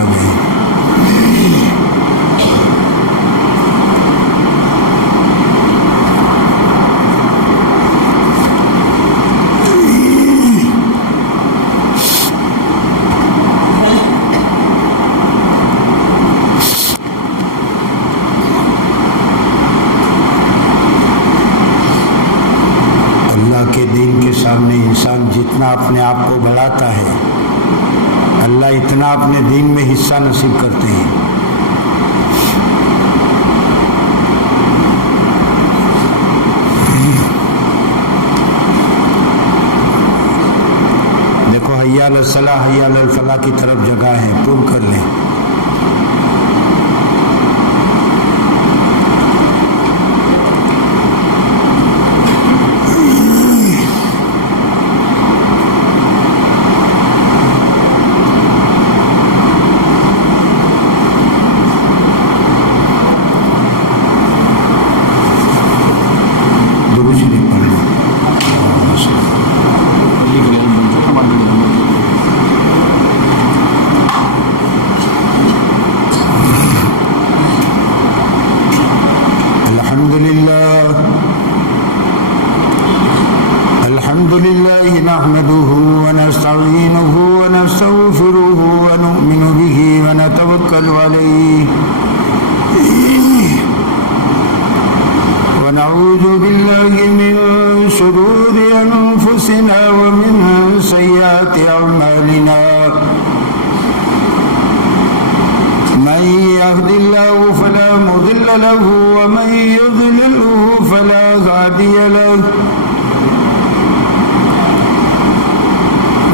آ جائیں. انسان جتنا اپنے آپ کو بڑھاتا ہے اللہ اتنا اپنے دین میں حصہ نصیب کرتے ہیں. دیکھو حی علی الصلاح حی علی الفلاح کی طرف جگہ ہے، پر کر لیں.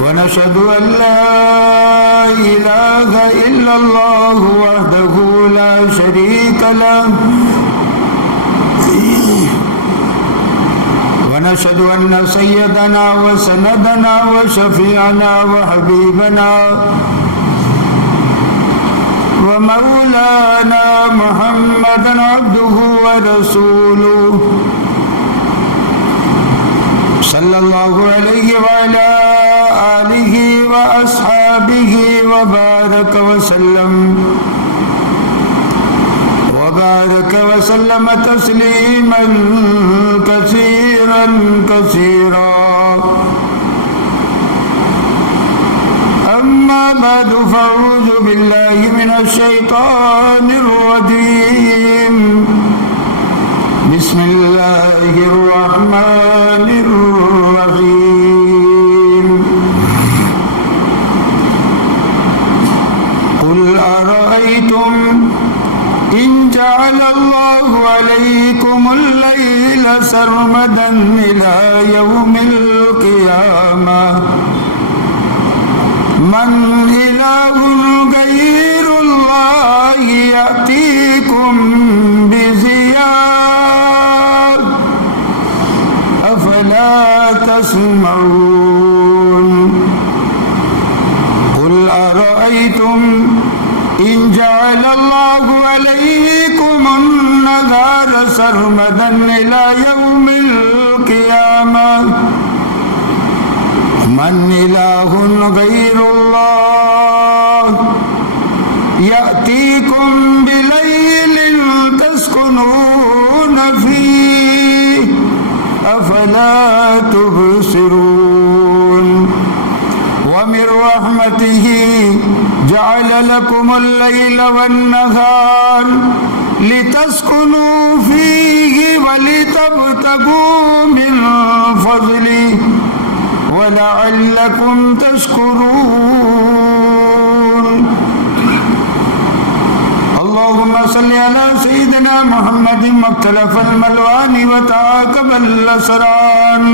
ونشهد أن لا إله إلا الله وحده لا شريك له ونشهد أن سيدنا وسندنا وشفيعنا وحبيبنا ومولانا محمدا عبده ورسوله صلى الله عليه وعلى آله وأصحابه وبارك وسلم تسليما كثيرا كثيرا. أما بعد فأعوذ بالله من الشيطان الرجيم. بسم الله الرحمن الرحيم. قل أرأيتم إن جعل الله عليكم الليل سرمدا إلى يوم القيامة من إله غير الله يأتيكم بضياء أفلا تسمعون. قل أرأيتم إن جعل الله عليكم النهار سرمدا إلى يوم القيامة من إله غير الله يأتيكم بليل تسكنون فيه أفلا تبصرون. ومن رحمته جعل لكم الليل والنهار لتسكنوا فيه ولتبتغوا من فضله ولعلكم تشكرون. اللهم صل على سيدنا محمد مختلف الملوان وتعاقب الأسران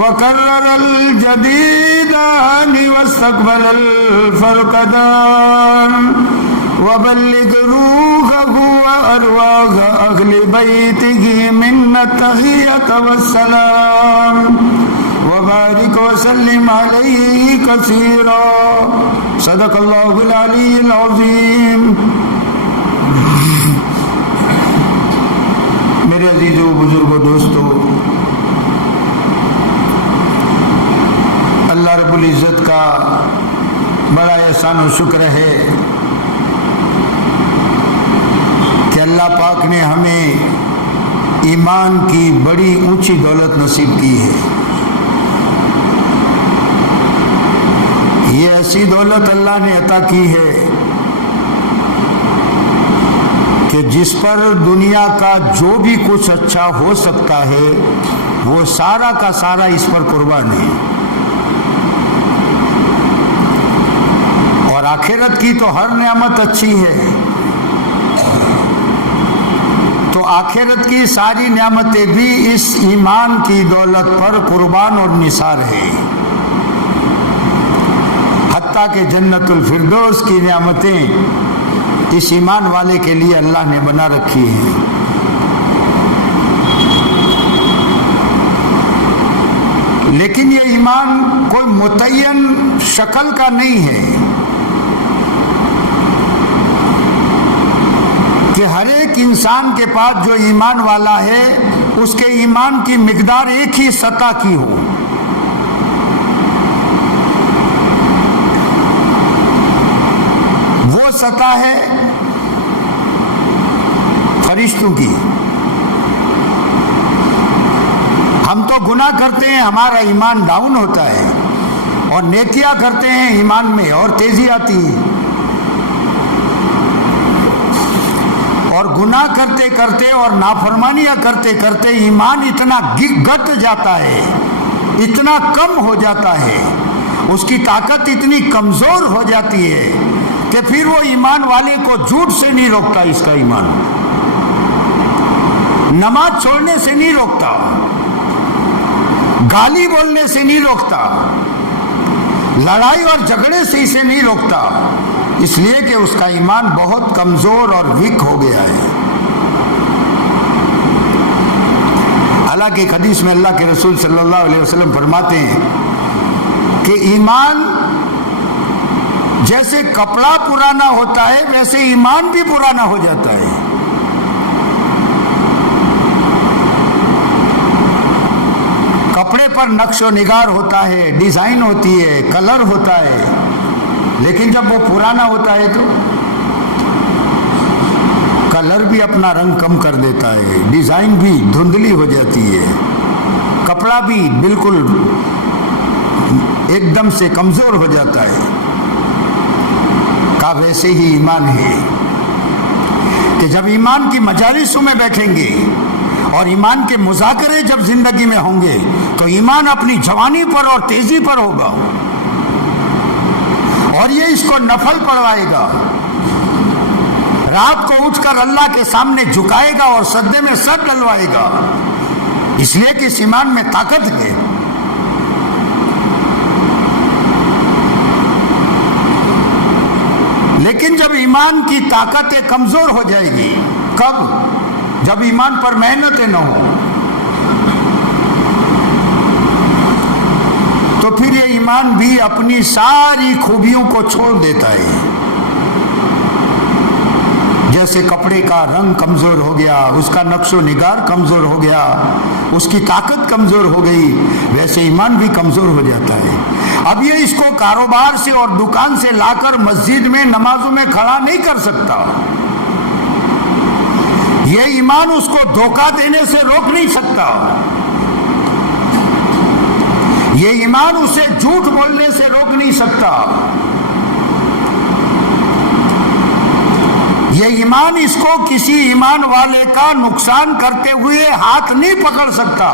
وكرر الجديدان واستقبل الفرقدان وبلغ روحه وأرواح أهل بيته منا التحية والسلام وبارك وسلم عليه كثيرا. صدق الله العلي العظيم. میرے عزیزوں بزرگوں دوستو، اللہ رب العزت کا بڑا احسان و شکر ہے کہ اللہ پاک نے ہمیں ایمان کی بڑی اونچی دولت نصیب کی ہے. یہ ایسی دولت اللہ نے عطا کی ہے کہ جس پر دنیا کا جو بھی کچھ اچھا ہو سکتا ہے وہ سارا کا سارا اس پر قربان ہے. اور آخرت کی تو ہر نعمت اچھی ہے، تو آخرت کی ساری نعمتیں بھی اس ایمان کی دولت پر قربان اور نثار ہے. حتیٰ کہ جنت الفردوس کی نعمتیں اس ایمان والے کے لیے اللہ نے بنا رکھی ہیں. لیکن یہ ایمان کوئی متعین شکل کا نہیں ہے کہ ہر ایک انسان کے پاس جو ایمان والا ہے اس کے ایمان کی مقدار ایک ہی سطح کی ہو. وہ سطح ہے فرشتوں کی. ہم تو گناہ کرتے ہیں، ہمارا ایمان ڈاؤن ہوتا ہے، اور نیکیاں کرتے ہیں، ایمان میں اور تیزی آتی ہے. اور گناہ کرتے کرتے اور نافرمانیاں کرتے کرتے ایمان اتنا گٹ جاتا ہے، اتنا کم ہو جاتا ہے، اس کی طاقت اتنی کمزور ہو جاتی ہے کہ پھر وہ ایمان والے کو جھوٹ سے نہیں روکتا. اس کا ایمان نماز چھوڑنے سے نہیں روکتا، گالی بولنے سے نہیں روکتا، لڑائی اور جھگڑے سے اسے نہیں روکتا، اس لیے کہ اس کا ایمان بہت کمزور اور ویک ہو گیا ہے. حالانکہ ایک حدیث میں اللہ کے رسول صلی اللہ علیہ وسلم فرماتے ہیں کہ ایمان جیسے کپڑا پرانا ہوتا ہے ویسے ایمان بھی پرانا ہو جاتا ہے. کپڑے پر نقش و نگار ہوتا ہے، ڈیزائن ہوتی ہے، کلر ہوتا ہے، لیکن جب وہ پرانا ہوتا ہے تو کلر بھی اپنا رنگ کم کر دیتا ہے، ڈیزائن بھی دھندلی ہو جاتی ہے، کپڑا بھی بالکل ایک دم سے کمزور ہو جاتا ہے. کا ویسے ہی ایمان ہے کہ جب ایمان کی مجالسوں میں بیٹھیں گے اور ایمان کے مذاکرے جب زندگی میں ہوں گے تو ایمان اپنی جوانی پر اور تیزی پر ہوگا، اور یہ اس کو نفل پڑھوائے گا. رات کو اٹھ کر اللہ کے سامنے جھکائے گا اور سجدے میں سر ڈلوائے گا، اس لیے کہ اس ایمان میں طاقت ہے. لیکن جب ایمان کی طاقتیں کمزور ہو جائے گی، کب؟ جب ایمان پر محنتیں نہ ہو، تو پھر یہ ایمان بھی اپنی ساری خوبیوں کو چھوڑ دیتا ہے. جیسے کپڑے کا رنگ کمزور ہو گیا، اس کا نقش و نگار کمزور ہو گیا، اس کی طاقت کمزور ہو گئی، ویسے ایمان بھی کمزور ہو جاتا ہے. اب یہ اس کو کاروبار سے اور دکان سے لا کر مسجد میں نمازوں میں کھڑا نہیں کر سکتا. یہ ایمان اس کو دھوکہ دینے سے روک نہیں سکتا. یہ ایمان اسے جھوٹ بولنے سے روک نہیں سکتا. یہ ایمان اس کو کسی ایمان والے کا نقصان کرتے ہوئے ہاتھ نہیں پکڑ سکتا،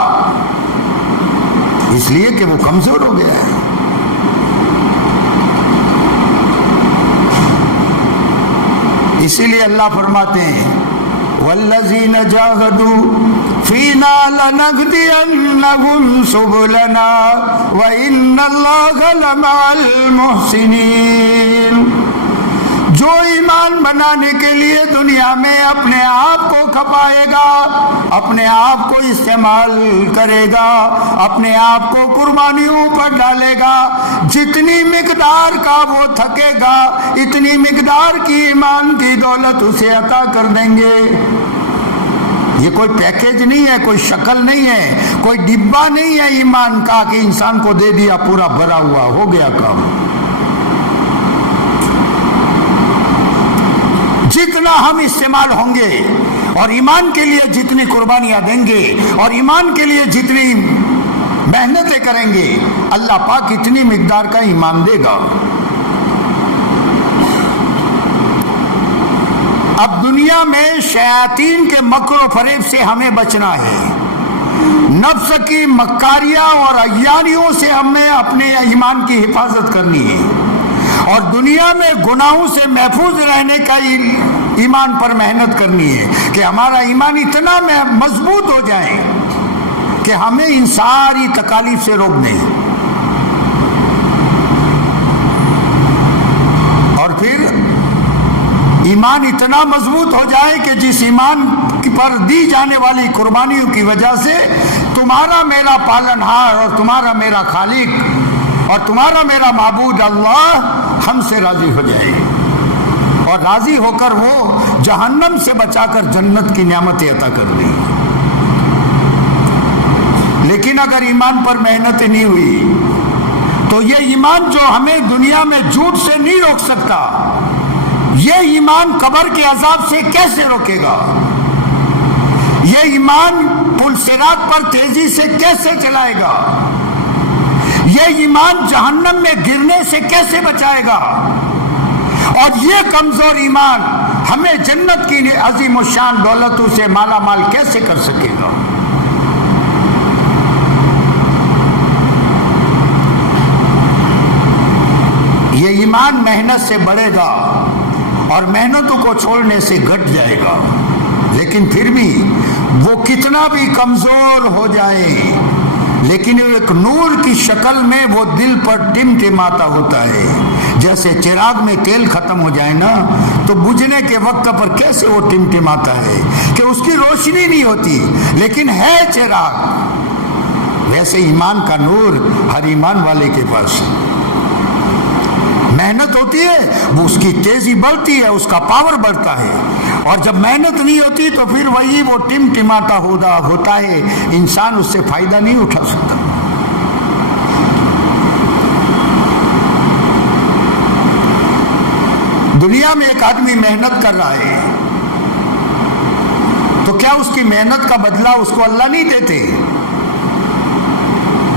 اس لیے کہ وہ کمزور ہو گیا ہے. اسی لیے اللہ فرماتے ہیں والذین جاہدوا فینا لنہدینہم سبلنا وان اللہ لمع المحسنین. جو ایمان بنانے کے لیے دنیا میں اپنے آپ کو کھپائے گا، اپنے آپ کو استعمال کرے گا، اپنے آپ کو قربانیوں پر ڈالے گا، جتنی مقدار کا وہ تھکے گا اتنی مقدار کی ایمان کی دولت اسے عطا کر دیں گے. یہ کوئی پیکیج نہیں ہے، کوئی شکل نہیں ہے، کوئی ڈبہ نہیں ہے ایمان کا کہ انسان کو دے دیا پورا بھرا ہوا ہو گیا کام. جتنا ہم استعمال ہوں گے اور ایمان کے لیے جتنی قربانیاں دیں گے اور ایمان کے لیے جتنی محنتیں کریں گے، اللہ پاک اتنی مقدار کا ایمان دے گا۔ اب دنیا میں شیاطین کے مکر و فریب سے ہمیں بچنا ہے، نفس کی مکاریاں اور عیاریوں سے ہمیں اپنے ایمان کی حفاظت کرنی ہے، اور دنیا میں گناہوں سے محفوظ رہنے کا ایمان پر محنت کرنی ہے کہ ہمارا ایمان اتنا مضبوط ہو جائے کہ ہمیں ان ساری تکالیف سے روک دیں۔ اور پھر ایمان اتنا مضبوط ہو جائے کہ جس ایمان پر دی جانے والی قربانیوں کی وجہ سے تمہارا میرا پالنہار اور تمہارا میرا خالق اور تمہارا میرا معبود اللہ ہم سے راضی ہو جائے، اور راضی ہو کر وہ جہنم سے بچا کر جنت کی نعمتیں عطا کر دیں۔ لیکن اگر ایمان پر محنت نہیں ہوئی تو یہ ایمان جو ہمیں دنیا میں جھوٹ سے نہیں روک سکتا، یہ ایمان قبر کے عذاب سے کیسے روکے گا؟ یہ ایمان پل صراط پر تیزی سے کیسے چلائے گا؟ یہ ایمان جہنم میں گرنے سے کیسے بچائے گا؟ اور یہ کمزور ایمان ہمیں جنت کی عظیم الشان دولتوں سے مالا مال کیسے کر سکے گا؟ یہ ایمان محنت سے بڑھے گا اور محنتوں کو چھوڑنے سے گھٹ جائے گا، لیکن پھر بھی وہ کتنا بھی کمزور ہو جائے لیکن ایک نور کی شکل میں وہ دل پر ٹمٹماتا ہوتا ہے۔ جیسے چراغ میں تیل ختم ہو جائے نا تو بجھنے کے وقت پر کیسے وہ ٹمٹماتا ہے کہ اس کی روشنی نہیں ہوتی لیکن ہے چراغ، ویسے ایمان کا نور ہر ایمان والے کے پاس محنت ہوتی ہے، وہ اس کی تیزی بڑھتی ہے، اس کا پاور بڑھتا ہے، اور جب محنت نہیں ہوتی تو پھر وہی وہ ٹمٹماتا ہوتا ہے، انسان اس سے فائدہ نہیں اٹھا سکتا۔ دنیا میں ایک آدمی محنت کر رہا ہے تو کیا اس کی محنت کا بدلہ اس کو اللہ نہیں دیتے؟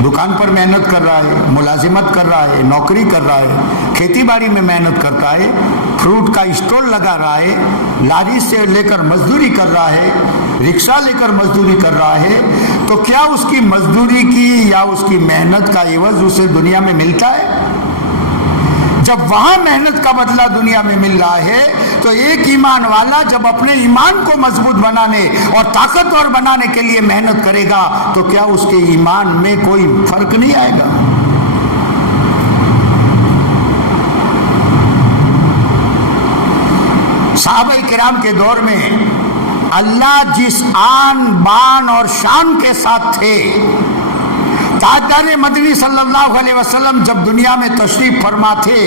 دکان پر محنت کر رہا ہے، ملازمت کر رہا ہے، نوکری کر رہا ہے، کھیتی باڑی میں محنت کرتا ہے، فروٹ کا اسٹول لگا رہا ہے، لاری سے لے کر مزدوری کر رہا ہے، رکشہ لے کر مزدوری کر رہا ہے، تو کیا اس کی مزدوری کی یا اس کی محنت کا عوض اسے دنیا میں ملتا ہے؟ جب وہاں محنت کا بدلہ دنیا میں مل رہا ہے تو ایک ایمان والا جب اپنے ایمان کو مضبوط بنانے اور طاقتور بنانے کے لیے محنت کرے گا تو کیا اس کے ایمان میں کوئی فرق نہیں آئے گا؟ صحابہ کرام کے دور میں اللہ جس آن بان اور شان کے ساتھ تھے، تاجدار مدنی صلی اللہ علیہ وسلم جب دنیا میں تشریف فرما تھے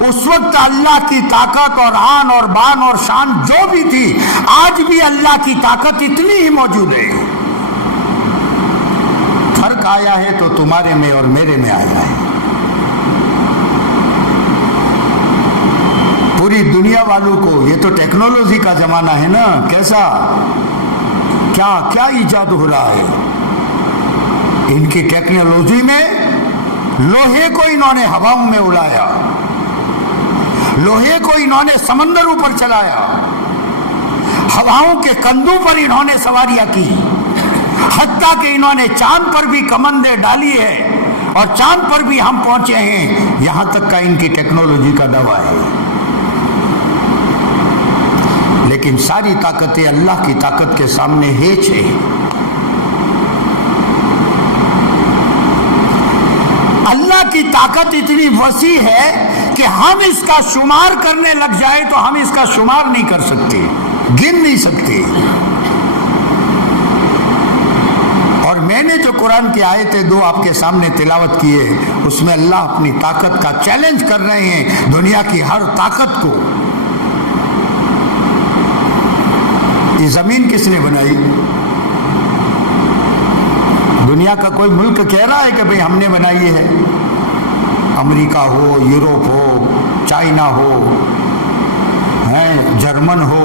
اس وقت اللہ کی طاقت اور آن اور بان اور شان جو بھی تھی، آج بھی اللہ کی طاقت اتنی ہی موجود ہے۔ فرق آیا ہے تو تمہارے میں اور میرے میں آیا ہے۔ پوری دنیا والوں کو، یہ تو ٹیکنالوجی کا زمانہ ہے نا، کیسا کیا ایجاد ہو رہا ہے؟ ان کی ٹیکنالوجی میں لوہے کو انہوں نے ہواؤں میں اڑایا، لوہے کو انہوں نے سمندروں پر چلایا، ہواؤں کے کندھوں پر انہوں نے سواریاں کی، حتیٰ کہ انہوں نے چاند پر بھی کمندیں ڈالی ہے اور چاند پر بھی ہم پہنچے ہیں، یہاں تک کا ان کی ٹیکنالوجی کا دعویٰ ہے۔ لیکن ساری طاقتیں اللہ کی طاقت کے سامنے ہیچ ہے۔ اللہ کی طاقت اتنی وسیع ہے کہ ہم اس کا شمار کرنے لگ جائے تو ہم اس کا شمار نہیں کر سکتے، گن نہیں سکتے۔ اور میں نے جو قرآن کی آیتیں دو آپ کے سامنے تلاوت کی ہے اس میں اللہ اپنی طاقت کا چیلنج کر رہے ہیں دنیا کی ہر طاقت کو۔ یہ زمین کس نے بنائی؟ دنیا کا کوئی ملک کہہ رہا ہے کہ بھئی ہم نے بنائی ہے؟ امریکہ ہو، یورپ ہو، چائنا ہو، جرمن ہو،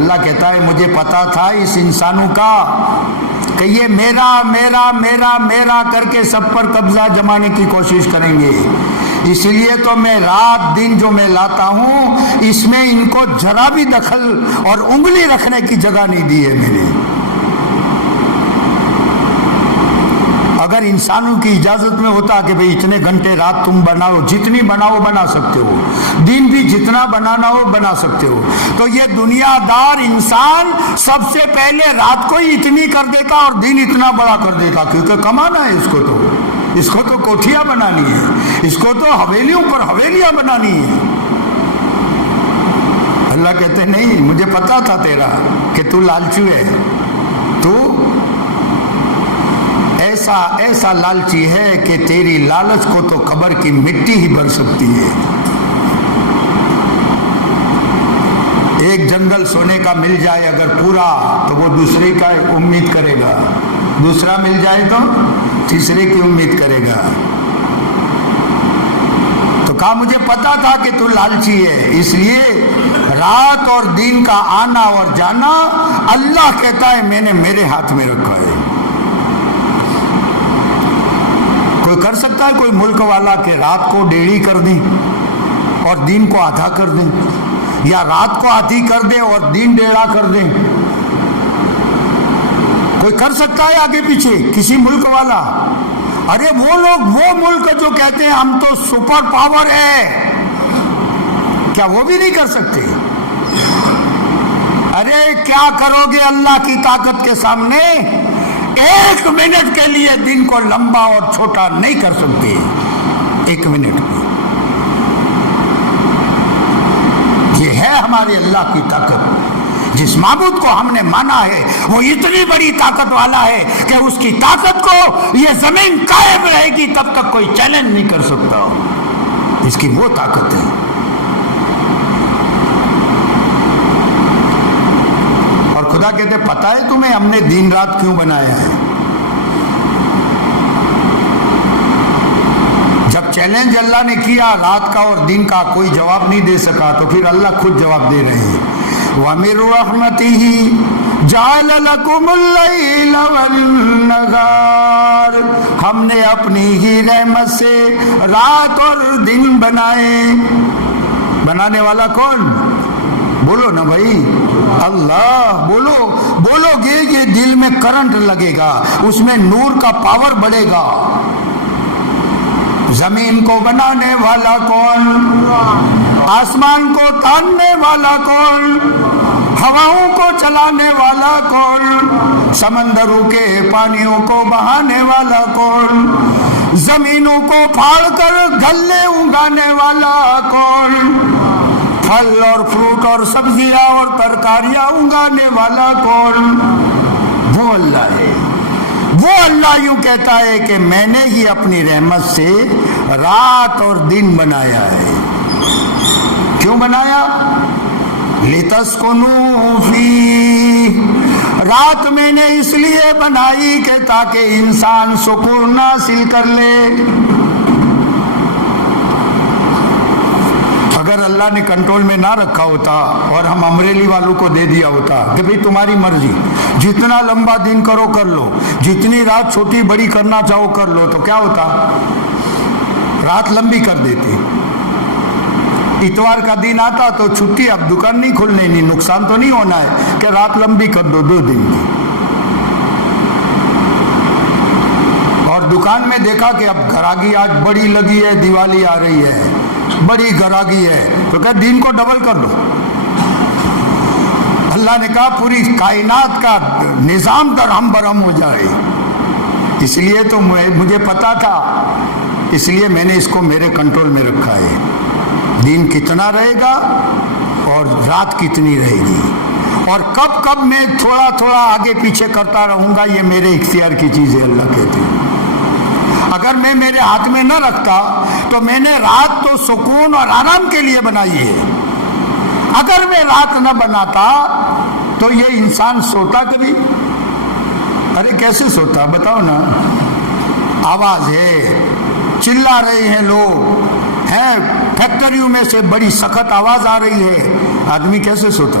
اللہ کہتا ہے مجھے پتا تھا اس انسانوں کا کہ یہ میرا میرا میرا میرا کر کے سب پر قبضہ جمانے کی کوشش کریں گے، اس لیے تو میں رات دن جو میں لاتا ہوں اس میں ان کو ذرا بھی دخل اور انگلی رکھنے کی جگہ نہیں دی ہے میں نے۔ اگر انسانوں کی اجازت میں ہوتا کہ بھئی اتنے گھنٹے رات تم بناؤ، جتنی بناؤ بنا سکتے ہو، دن بھی جتنا بنانا ہو بنا سکتے ہو، تو یہ دنیا دار انسان سب سے پہلے رات کو ہی اتنی کر دیتا اور دن اتنا بڑا کر دیتا، کیونکہ کمانا ہے اس کو تو کوٹھیاں بنانی ہے، اس کو تو حویلیوں پر حویلیاں بنانی ہے۔ اللہ کہتے نہیں، مجھے پتا تھا تیرا کہ تو لالچو ہے، تو ایسا لالچی ہے کہ تیری لالچ کو تو قبر کی مٹی ہی بھر سکتی ہے۔ ایک جنگل سونے کا مل جائے اگر پورا تو وہ دوسرے کا امید کرے گا، دوسرا مل جائے تو تیسرے کی امید کرے گا۔ تو کہا مجھے پتا تھا کہ تو لالچی ہے، اس لیے رات اور دن کا آنا اور جانا اللہ کہتا ہے میں نے میرے ہاتھ میں رکھا ہے۔ کوئی کر سکتا ہے کوئی ملک والا کہ رات کو ڈیڑھی کر دیں اور دن کو آدھا کر دیں، یا رات کو آدھی کر دیں اور دن ڈیڑھا کر دیں؟ کوئی کر سکتا ہے آگے پیچھے کسی ملک والا؟ ارے وہ لوگ، وہ ملک جو کہتے ہیں ہم تو سپر پاور ہے، کیا وہ بھی نہیں کر سکتے؟ ارے کیا کرو گے اللہ کی طاقت کے سامنے؟ ایک منٹ کے لیے دن کو لمبا اور چھوٹا نہیں کر سکتے، ایک منٹ کو۔ یہ ہے ہمارے اللہ کی طاقت۔ جس معبود کو ہم نے مانا ہے وہ اتنی بڑی طاقت والا ہے کہ اس کی طاقت کو یہ زمین قائم رہے گی تب تک کوئی چیلنج نہیں کر سکتا، اس کی وہ طاقت ہے۔ خدا کہتے پتہ ہے تمہیں ہم نے دن رات کیوں بنایا ہے؟ جب چیلنج اللہ نے کیا رات کا اور دن کا، کوئی جواب نہیں دے سکا، تو پھر اللہ خود جواب دے رہے ہیں وَمِن رَحْمَتِهِ جَعَلَ لَكُمُ اللَّيْلَ وَالنَّهَارَ، ہم نے اپنی ہی رحمت سے رات اور دن بنائے۔ بنانے والا کون؟ بولو نا بھائی، اللہ۔ بولو گے یہ دل میں کرنٹ لگے گا، اس میں نور کا پاور بڑھے گا۔ زمین کو بنانے والا کون؟ آسمان کو تاننے والا کون؟ ہواؤں کو چلانے والا کون؟ سمندروں کے پانیوں کو بہانے والا کون؟ زمینوں کو پھاڑ کر گلے اگانے والا کون؟ پھل اور فروٹ اور سبزیاں اور ترکاریاں اگانے والا کون؟ وہ اللہ ہے۔ وہ اللہ یوں کہتا ہے کہ میں نے ہی اپنی رحمت سے رات اور دن بنایا ہے۔ کیوں بنایا؟ لِتَسْكُنُوا فِيهِ، رات میں نے اس لیے بنائی کہ تاکہ انسان سکون حاصل کر لے۔ اگر اللہ نے کنٹرول میں نہ رکھا ہوتا اور ہم امریلی والوں کو دے دیا ہوتا کہ بھئی تمہاری مرضی، جتنا لمبا دن کرو کر لو، جتنی رات چھوٹی بڑی کرنا چاہو کر لو، تو کیا ہوتا؟ رات لمبی کر دیتے۔ اتوار کا دن آتا تو چھٹی، اب دکان نہیں کھلنے، نہیں نقصان تو نہیں ہونا ہے کہ رات لمبی کر دو 2 دن کی۔ اور دکان میں دیکھا کہ اب گراگی آج بڑی لگی ہے، دیوالی آ رہی ہے، بڑی گراگی ہے، تو کہ دن کو ڈبل کر دو۔ اللہ نے کہا پوری کائنات کا نظام درہم برہم ہو جائے، اس لیے تو مجھے پتا تھا، اس لیے میں نے اس کو میرے کنٹرول میں رکھا ہے۔ دن کتنا رہے گا اور رات کتنی رہے گی، اور کب کب میں تھوڑا تھوڑا آگے پیچھے کرتا رہوں گا، یہ میرے اختیار کی چیز ہے۔ اللہ کہتے ہیں اگر میں میرے ہاتھ میں نہ رکھتا تو میں نے رات تو سکون اور آرام کے لیے بنائی ہے، اگر میں رات نہ بناتا تو یہ انسان سوتا کبھی؟ ارے کیسے سوتا بتاؤ نا؟ آواز ہے، چلا رہے ہیں لوگ ہیں، فیکٹریوں میں سے بڑی سخت آواز آ رہی ہے، آدمی کیسے سوتا؟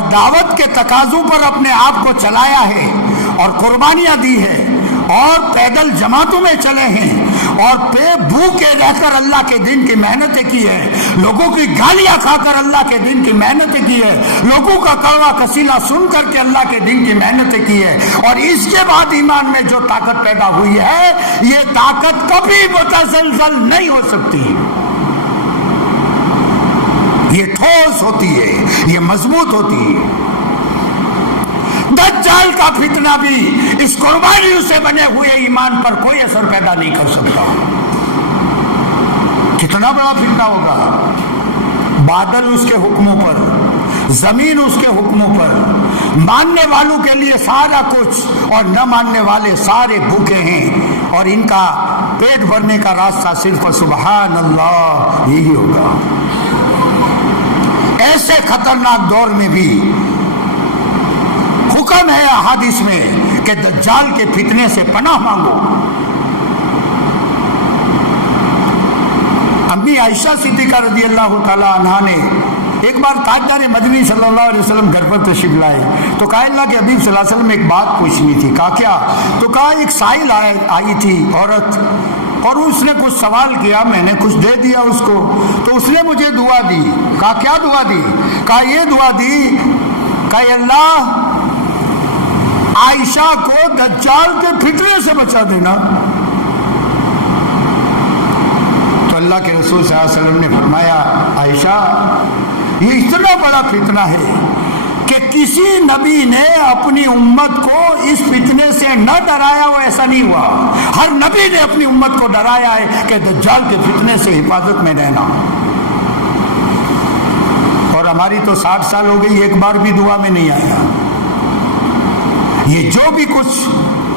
اور دعوت کے تقاضوں پر اپنے آپ کو چلایا ہے اور قربانیاں دی ہے اور پیدل جماعتوں میں چلے ہیں اور بھوکے رہ کر اللہ کے دین کی محنتیں کی ہے، لوگوں کی گالیاں کھا کر اللہ کے دین کی محنتیں کی ہے، لوگوں کا کڑوا کسیلا سن کر کے اللہ کے دین کی محنتیں کی ہے، اور اس کے بعد ایمان میں جو طاقت پیدا ہوئی ہے یہ طاقت کبھی متزلزل نہیں ہو سکتی، یہ ٹھوس ہوتی ہے، یہ مضبوط ہوتی ہے۔ دجال کا فتنہ بھی اس قربانیوں سے بنے ہوئے ایمان پر کوئی اثر پیدا نہیں کر سکتا۔ کتنا بڑا فتنہ ہوگا، بادل اس کے حکموں پر، زمین اس کے حکموں پر، ماننے والوں کے لیے سارا کچھ اور نہ ماننے والے سارے بھوکے ہیں، اور ان کا پیٹ بھرنے کا راستہ صرف سبحان اللہ یہی ہوگا۔ ایسے خطرناک دور میں بھی حکم ہے احادیث میں کہ دجال کے فتنے سے پناہ مانگو۔ امی عائشہ صدیقہ رضی اللہ تعالی عنہا نے ایک بار تاجدار مدنی صلی اللہ علیہ وسلم گھر پر تشریف لائے تو کہا اللہ کے حبیب صلی اللہ علیہ وسلم ایک بات پوچھنی تھی۔ کہا کیا؟ تو کہا ایک سائل آئی تھی عورت، اور اس نے کچھ سوال کیا، میں نے کچھ دے دیا اس کو، تو اس نے مجھے دعا دی۔ کہا کیا دعا دی؟ کہا یہ دعا دی کہ اللہ عائشہ کو دجال کے فتنے سے بچا دینا۔ تو اللہ کے رسول صلی اللہ علیہ وسلم نے فرمایا عائشہ یہ اتنا بڑا فتنہ ہے کہ کسی نبی نے اپنی امت کو اس فتنے سے نہ ڈرایا ہو، ایسا نہیں ہوا۔ ہر نبی نے اپنی امت کو ڈرایا ہے کہ دجال کے فتنے سے حفاظت میں رہنا، اور ہماری تو 60 سال ہو گئی، ایک بار بھی دعا میں نہیں آیا۔ یہ جو بھی کچھ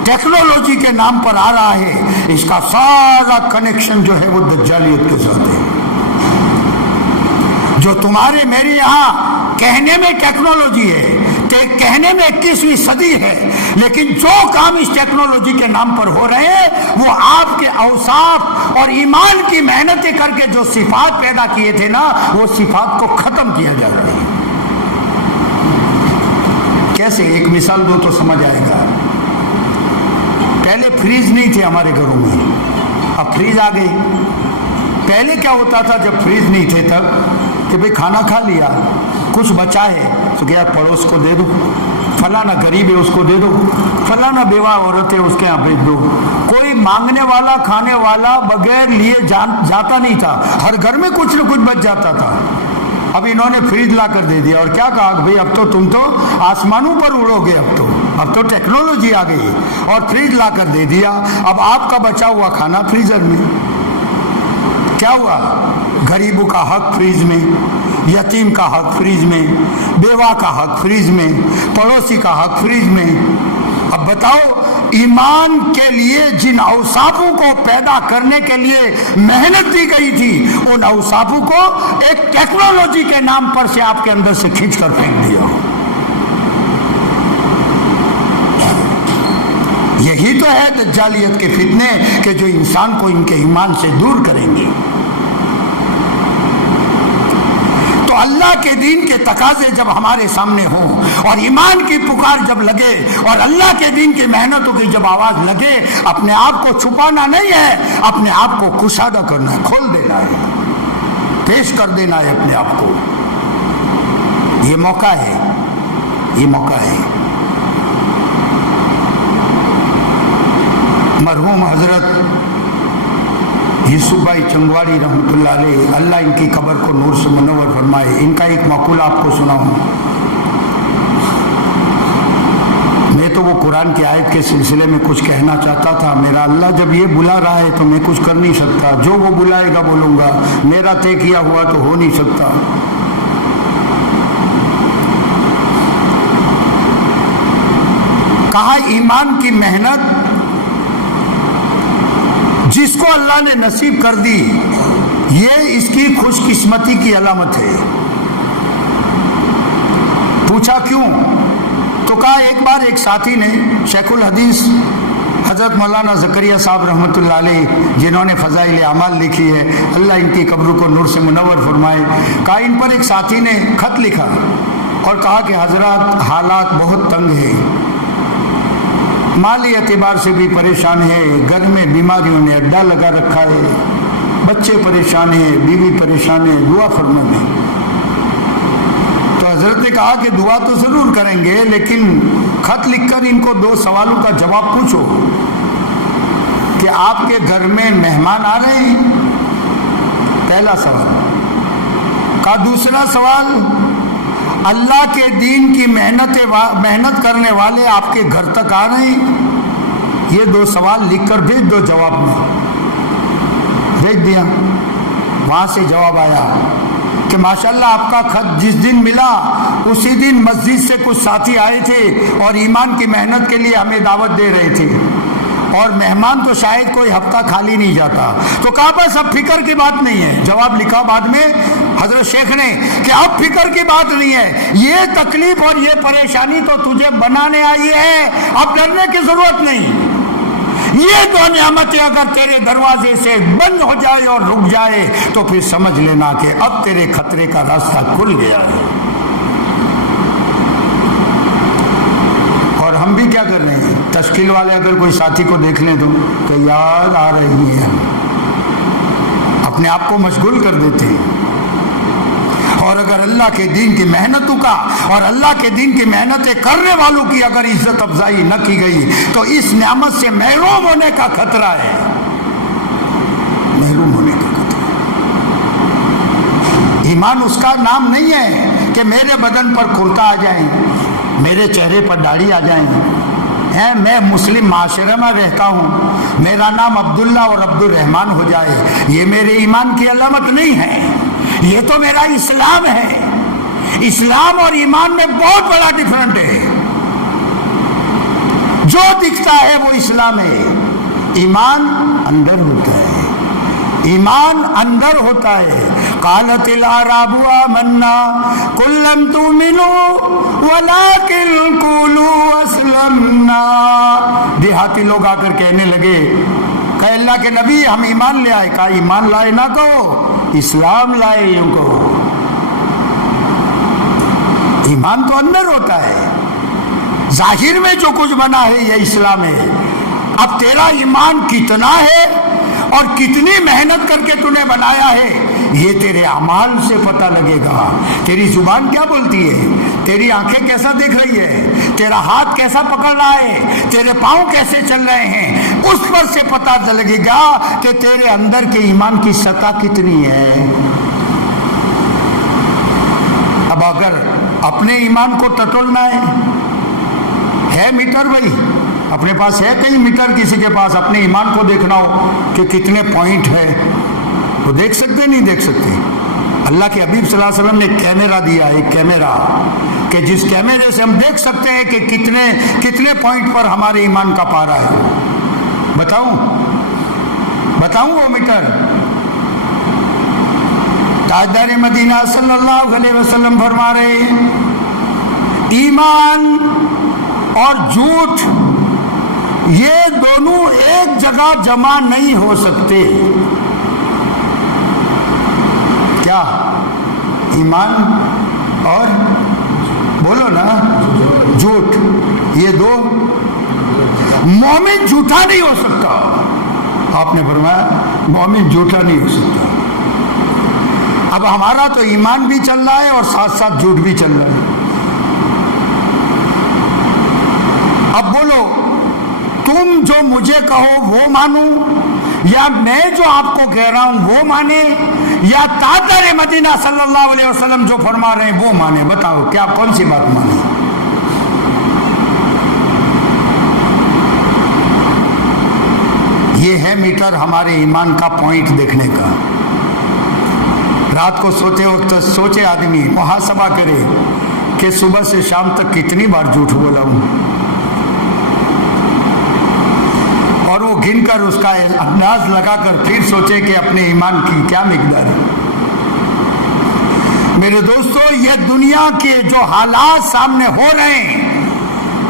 ٹیکنالوجی کے نام پر آ رہا ہے اس کا سارا کنیکشن جو ہے وہ دجالیت کے ساتھ ہے۔ جو تمہارے میرے یہاں کہنے میں ٹیکنالوجی ہے، کہنے میں 21ویں صدی ہے، لیکن جو کام اس ٹیکنالوجی کے نام پر ہو رہے ہیں وہ آپ کے اوصاف اور ایمان کی محنتیں کر کے جو صفات پیدا کیے تھے نا، وہ صفات کو ختم کیا جا رہا ہے۔ کیسے؟ ایک مثال دو تو سمجھ آئے گا۔ پہلے فریج نہیں تھے ہمارے گھروں میں، اب فریج آ گئی۔ پہلے کیا ہوتا تھا جب فریج نہیں تھے تب کہ بھئی کھانا کھا لیا، کچھ بچا ہے تو کیا پڑوس کو دے دو، فلانا غریب ہے اس کو دے دو، فلانا بیوہ عورت ہے اس کے یہاں بھیج دو۔ کوئی مانگنے والا کھانے والا بغیر لیے جاتا نہیں تھا، ہر گھر میں کچھ نہ کچھ بچ جاتا تھا۔ اب انہوں نے فریج لا کر دے دیا اور کیا کہا کہ بھئی اب تو تم تو آسمانوں پر اڑو گے، اب تو ٹیکنالوجی آ گئی، اور فریج لا کر دے دیا۔ اب آپ کا بچا ہوا کھانا فریزر میں، کیا ہوا؟ غریبوں کا حق فریج میں، یتیم کا حق فریج میں، بیوہ کا حق فریج میں، پڑوسی کا حق فریج میں۔ اب بتاؤ ایمان کے لیے جن اوصافوں کو پیدا کرنے کے لیے محنت دی گئی تھی، ان اوصافوں کو ایک ٹیکنالوجی کے نام پر سے آپ کے اندر سے کھینچ کر پھینک دیا۔ یہی تو ہے دجالیت کے فتنے کہ جو انسان کو ان کے ایمان سے دور کریں گے۔ تو اللہ کے دین کے تقاضے جب ہمارے سامنے ہوں اور ایمان کی پکار جب لگے اور اللہ کے دین کی محنتوں کی جب آواز لگے، اپنے آپ کو چھپانا نہیں ہے، اپنے آپ کو کشادہ کرنا ہے، کھول دینا ہے، پیش کر دینا ہے اپنے آپ کو۔ یہ موقع ہے، یہ موقع ہے۔ مرحوم حضرت یوسف بھائی چنگواڑی رحمۃ اللہ علیہ، اللہ ان کی قبر کو نور سے منور فرمائے، ان کا ایک مقولہ آپ کو سناؤں۔ میں تو وہ قرآن کی آیت کے سلسلے میں کچھ کہنا چاہتا تھا، میرا اللہ جب یہ بلا رہا ہے تو میں کچھ کر نہیں سکتا، جو وہ بلائے گا بولوں گا، میرا طے کیا ہوا تو ہو نہیں سکتا۔ کہا ایمان کی محنت جس کو اللہ نے نصیب کر دی یہ اس کی خوش قسمتی کی علامت ہے۔ پوچھا کیوں؟ تو کہا ایک بار ایک ساتھی نے، شیخ الحدیث حضرت مولانا زکریا صاحب رحمۃ اللہ علیہ جنہوں نے فضائل اعمال لکھی ہے، اللہ ان کی قبروں کو نور سے منور فرمائے، کہا ان پر ایک ساتھی نے خط لکھا اور کہا کہ حضرات حالات بہت تنگ ہیں، مالی اعتبار سے بھی پریشان ہے، گھر میں بیماریوں نے اڈا لگا رکھا ہے، بچے پریشان ہیں، بیوی پریشان ہے، دعا فرمانے۔ تو حضرت نے کہا کہ دعا تو ضرور کریں گے، لیکن خط لکھ کر ان کو 2 سوالوں کا جواب پوچھو کہ آپ کے گھر میں مہمان آ رہے ہیں، پہلا سوال۔ کا دوسرا سوال، اللہ کے دین کی محنت کرنے والے آپ کے گھر تک آ رہے ہیں؟ یہ 2 سوال لکھ کر بھیج دو، جواب میں بھیج دیا۔ وہاں سے جواب آیا کہ ماشاءاللہ آپ کا خط جس دن ملا اسی دن مسجد سے کچھ ساتھی آئے تھے اور ایمان کی محنت کے لیے ہمیں دعوت دے رہے تھے، اور مہمان تو شاید کوئی ہفتہ خالی نہیں جاتا۔ تو کہا بس اب فکر کی بات نہیں ہے۔ جواب لکھا بعد میں حضرت شیخ نے کہ اب فکر کی بات نہیں ہے، یہ تکلیف اور یہ پریشانی تو تجھے بنانے آئی ہے، اب ڈرنے کی ضرورت نہیں۔ یہ 2 نعمتیں اگر تیرے دروازے سے بند ہو جائے اور رک جائے تو پھر سمجھ لینا کہ اب تیرے خطرے کا راستہ کھل گیا ہے۔ اور ہم بھی کیا کر رہے ہیں؟ تشکیل والے اگر کوئی ساتھی کو دیکھ لیں تو یاد آ رہی ہے، اپنے آپ کو مشغول کر دیتے ہیں۔ اور اگر اللہ کے دین کی محنتوں کا اور اللہ کے دین کی محنتیں کرنے والوں کی اگر عزت افزائی نہ کی گئی تو اس نعمت سے محروم ہونے کا خطرہ ہے، محروم ہونے کا خطرہ۔ ایمان اس کا نام نہیں ہے کہ میرے بدن پر کرتا آ جائیں، میرے چہرے پر داڑھی آ جائیں، میں مسلم معاشرے میں رہتا ہوں، میرا نام عبداللہ اور عبد الرحمن ہو جائے، یہ میرے ایمان کی علامت نہیں ہے، یہ تو میرا اسلام ہے۔ اسلام اور ایمان میں بہت بڑا ڈفرنٹ ہے۔ جو دکھتا ہے وہ اسلام ہے، ایمان اندر ہوتا ہے، ایمان اندر ہوتا ہے۔ قالت الاعراب آمنا قل لم تؤمنوا ولكن قولوا اسلمنا۔ دیہاتی لوگ آ کر کہنے لگے کہ اللہ کے نبی ہم ایمان لے آئے۔ کہا ایمان لائے نہ کہو، اسلام لائے یوں کہو۔ ایمان تو اندر ہوتا ہے، ظاہر میں جو کچھ بنا ہے یہ اسلام ہے۔ اب تیرا ایمان کتنا ہے اور کتنی محنت کر کے تو نے بنایا ہے یہ تیرے اعمال سے پتہ لگے گا۔ تیری زبان کیا بولتی ہے، تیری آنکھیں کیسا دیکھ رہی ہے، تیرا ہاتھ کیسا پکڑ رہا ہے، تیرے پاؤں کیسے چل رہے ہیں، اس پر سے پتہ لگے گا کہ تیرے اندر کے ایمان کی سطح کتنی ہے۔ اب اگر اپنے ایمان کو ٹٹولنا ہے میٹر بھائی، اپنے پاس ہے کہیں میٹر کسی کے پاس، اپنے ایمان کو دیکھنا ہو کہ کتنے پوائنٹ ہے، وہ دیکھ سکتے نہیں دیکھ سکتے۔ اللہ کے حبیب صلی اللہ علیہ وسلم نے کیمرہ دیا، ایک کیمرہ کہ جس کیمرے سے ہم دیکھ سکتے ہیں کہ کتنے پوائنٹ پر ہمارے ایمان کا پارا ہے۔ بتاؤں وہ میٹر؟ تاجدار مدینہ صلی اللہ علیہ وسلم فرما رہے ہیں ایمان اور جھوٹ یہ دونوں ایک جگہ جمع نہیں ہو سکتے۔ کیا؟ ایمان اور بولو نا جھوٹ، یہ دو، مومن جھوٹا نہیں ہو سکتا۔ آپ نے فرمایا مومن جھوٹا نہیں ہو سکتا۔ اب ہمارا تو ایمان بھی چل رہا ہے اور ساتھ ساتھ جھوٹ بھی چل رہا ہے۔ اب بولو تم جو مجھے کہو وہ مانوں، یا میں جو آپ کو کہہ رہا ہوں وہ مانے، یا تاجدار مدینہ صلی اللہ علیہ وسلم جو فرما رہے ہیں وہ مانے؟ بتاؤ کیا کون سی بات مانے؟ یہ ہے میٹر ہمارے ایمان کا پوائنٹ دیکھنے کا۔ رات کو سوتے وقت سوچے آدمی، محاسبہ کرے کہ صبح سے شام تک کتنی بار جھوٹ بولا ہوں، اور وہ گن کر اس کا انداز لگا کر پھر سوچے کہ اپنے ایمان کی کیا مقدار ہے۔ میرے دوستو، یہ دنیا کے جو حالات سامنے ہو رہے ہیں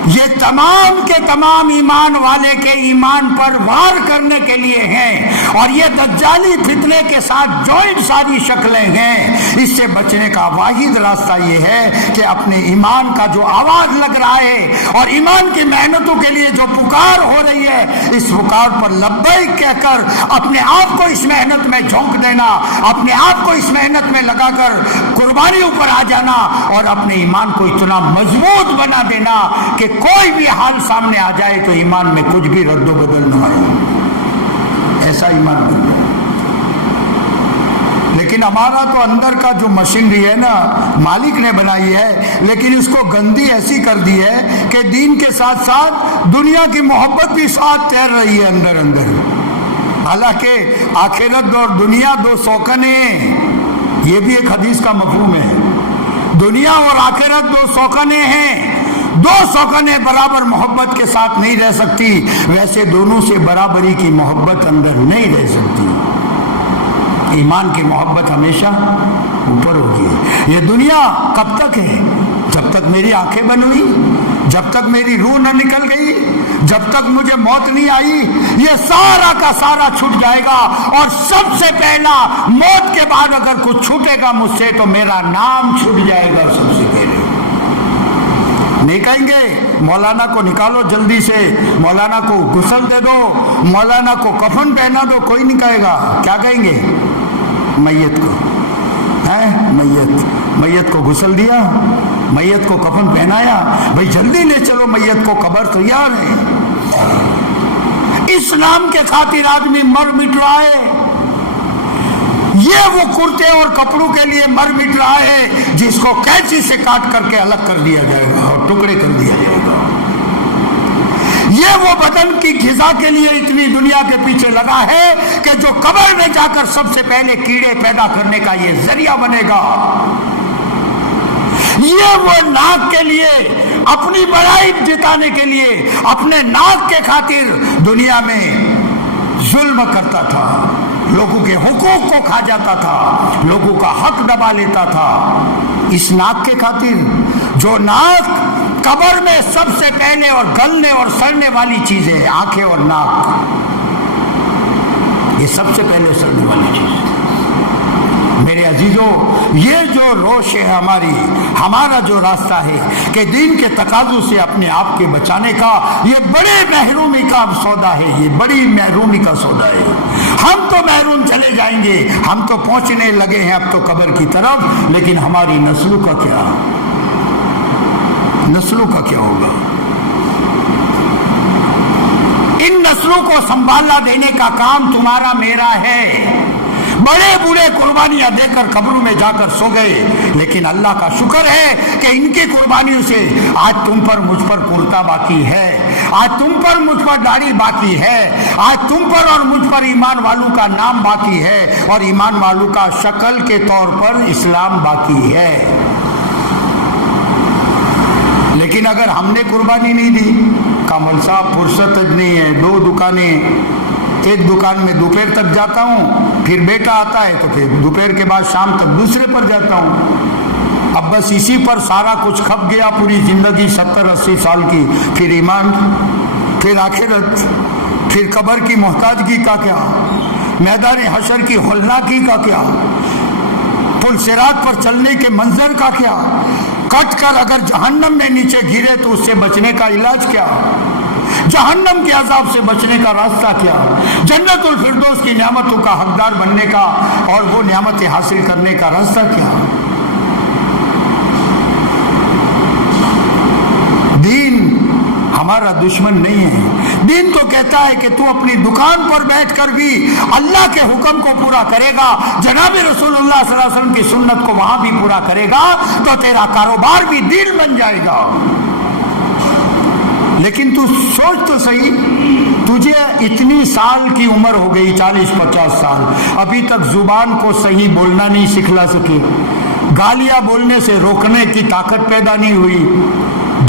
یہ تمام کے تمام ایمان والے کے ایمان پر وار کرنے کے لیے ہیں، اور یہ دجالی فتنے کے ساتھ جوائنٹ ساری شکلیں ہیں۔ اس سے بچنے کا واحد راستہ یہ ہے کہ اپنے ایمان کا جو آواز لگ رہا ہے اور ایمان کی محنتوں کے لیے جو پکار ہو رہی ہے، اس پکار پر لبیک کہہ کر اپنے آپ کو اس محنت میں جھونک دینا، اپنے آپ کو اس محنت میں لگا کر قربانیوں پر آ جانا، اور اپنے ایمان کو اتنا مضبوط بنا دینا کہ کوئی بھی حال سامنے آ جائے تو ایمان میں کچھ بھی رد و بدل نہ آئے، ایسا ایمان بن جائے۔ لیکن ہمارا تو اندر کا جو مشینری ہے نا، مالک نے بنائی ہے، لیکن اس کو گندی ایسی کر دی ہے کہ دین کے ساتھ ساتھ دنیا کی محبت بھی ساتھ تیر رہی ہے اندر اندر۔ حالانکہ آخرت اور دنیا دو سوکنے ہیں، یہ بھی ایک حدیث کا مفہوم ہے۔ دنیا اور آخرت دو سوکنے ہیں، دو سوکنے برابر محبت کے ساتھ نہیں رہ سکتی، ویسے دونوں سے برابری کی محبت اندر نہیں رہ سکتی۔ ایمان کی محبت ہمیشہ اوپر ہوتی ہے۔ یہ دنیا کب تک ہے؟ جب تک میری آنکھیں بند ہوئی، جب تک میری روح نہ نکل گئی، جب تک مجھے موت نہیں آئی، یہ سارا کا سارا چھوٹ جائے گا۔ اور سب سے پہلا موت کے بعد اگر کچھ چھوٹے گا مجھ سے تو میرا نام چھوٹ جائے گا سب سے پہلے۔ نہیں کہیں گے مولانا کو نکالو جلدی سے، مولانا کو غسل دے دو، مولانا کو کفن پہنا دو، کوئی نہیں کہے گا۔ کیا کہیں گے؟ میت کو میت کو غسل دیا، میت کو کفن پہنایا، بھائی جلدی لے چلو میت کو، قبر تیار ہے۔ اس نام کے خاطر آدمی مر مٹ رہا ہے۔ یہ وہ کرتے اور کپڑوں کے لیے مر مٹ رہا ہے جس کو کینچی سے کاٹ کر کے الگ کر دیا جائے گا اور ٹکڑے کر دیا جائے گا۔ یہ وہ بدن کی غذا کے لیے اتنی دنیا کے پیچھے لگا ہے کہ جو قبر میں جا کر سب سے پہلے کیڑے پیدا کرنے کا یہ ذریعہ بنے گا۔ یہ وہ ناک کے لیے اپنی بڑائی جتانے کے لیے اپنے ناک کے خاطر دنیا میں ظلم کرتا تھا، لوگوں کے حقوق کو کھا جاتا تھا، لوگوں کا حق دبا لیتا تھا، اس ناک کے خاطر جو ناک قبر میں سب سے پہلے اور گلنے اور سڑنے والی چیز ہے، آنکھیں اور ناک، یہ سب سے پہلے سڑنے والی چیز ہے۔ میرے عزیزوں، یہ جو روش ہے ہمارا جو راستہ ہے کہ دین کے تقاضوں سے اپنے آپ کے بچانے کا، یہ بڑے محرومی کا سودا ہے، یہ بڑی محرومی کا سودا ہے۔ ہم تو محروم چلے جائیں گے، ہم تو پہنچنے لگے ہیں اب تو قبر کی طرف، لیکن ہماری نسلوں کا کیا؟ نسلوں کا کیا ہوگا؟ ان نسلوں کو سنبھالنا دینے کا کام تمہارا میرا ہے۔ بڑے بوڑھے قربانیاں دے کر قبروں میں جا کر سو گئے، لیکن اللہ کا شکر ہے کہ ان کی قربانیوں سے آج تم پر مجھ پر کرتا باقی ہے، آج تم پر مجھ پر داڑھی باقی ہے، آج تم پر اور مجھ پر ایمان والوں کا نام باقی ہے، اور ایمان والوں کا شکل کے طور پر اسلام باقی ہے۔ لیکن اگر ہم نے قربانی نہیں دی، کامل صاحب فرصت نہیں ہے، دو دکانیں، ایک دکان میں دوپہر تک جاتا ہوں، پھر بیٹا آتا ہے تو پھر دوپہر کے بعد شام تک دوسرے پر جاتا ہوں، اب بس اسی پر سارا کچھ کھپ گیا، پوری زندگی 70-80 سال کی، پھر ایمان، پھر آخرت، پھر قبر کی محتاجگی کا کیا، میدان حشر کی ہولناکی کا کیا، پل صراط پر چلنے کے منظر کا کیا، کٹ کر اگر جہنم میں نیچے گرے تو اس سے بچنے کا علاج کیا، جہنم کے عذاب سے بچنے کا راستہ کیا، جنت الفردوس کی نعمتوں کا حقدار بننے کا اور وہ نعمتیں حاصل کرنے کا راستہ کیا۔ دین ہمارا دشمن نہیں ہے، دین تو کہتا ہے کہ تو اپنی دکان پر بیٹھ کر بھی اللہ کے حکم کو پورا کرے گا، جناب رسول اللہ صلی اللہ علیہ وسلم کی سنت کو وہاں بھی پورا کرے گا تو تیرا کاروبار بھی دین بن جائے گا۔ لیکن تو سوچ تو صحیح، تجھے اتنی سال کی عمر ہو گئی، 40-50 سال، ابھی تک زبان کو صحیح بولنا نہیں سکھلا سکے، گالیاں بولنے سے روکنے کی طاقت پیدا نہیں ہوئی،